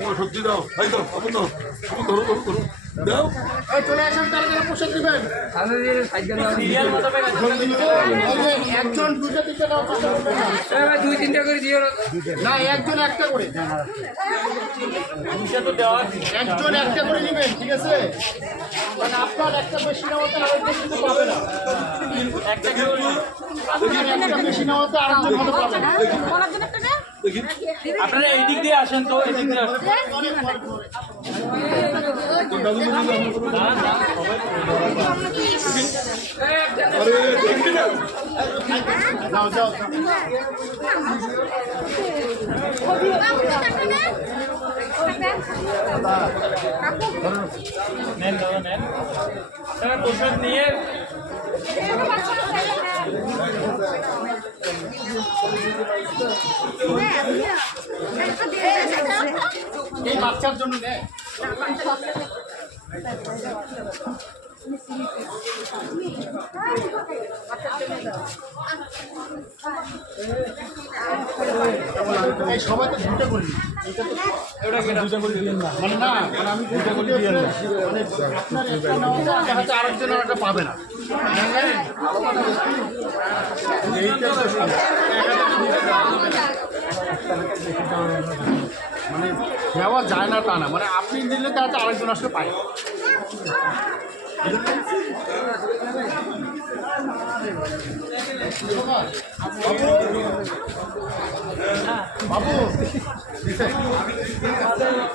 দাও সত্যি দাও। ভাই দাও আপন দাও আপন ধরো ধরো ধরো। দাও। চলে আসেন তারা যারা পোশাক দিবেন। একজন দুটো করবেন না। দুই তিনটা করে দিও। না একজন একটা করে। একজন একটা করে নেবেন ঠিক আছে? মানে আপনার একটা বেশি নেওয়াতে আরেকজন কিন্তু পাবে না। একটা বেশি নেওয়াতে আরেকজন পাবে না। দেখি আপনারা এই দিক দিয়ে আসেন তো এই দিক দিয়ে আসেন। নেন দাদা নেন তারা নিয়ে এই বাচ্চার জন্য নেয় এই সবাই করি। মানে না মানে আমি দুটো করি না। মানে আপনার একটা নেওয়াতে আমার হাতে আরেকজন একটা পাবে না। এইটা মানে দেওয়া যায় না তা না। মানে আপনি দিলে তাতে আরেকজন আসলে পায়। বাবু।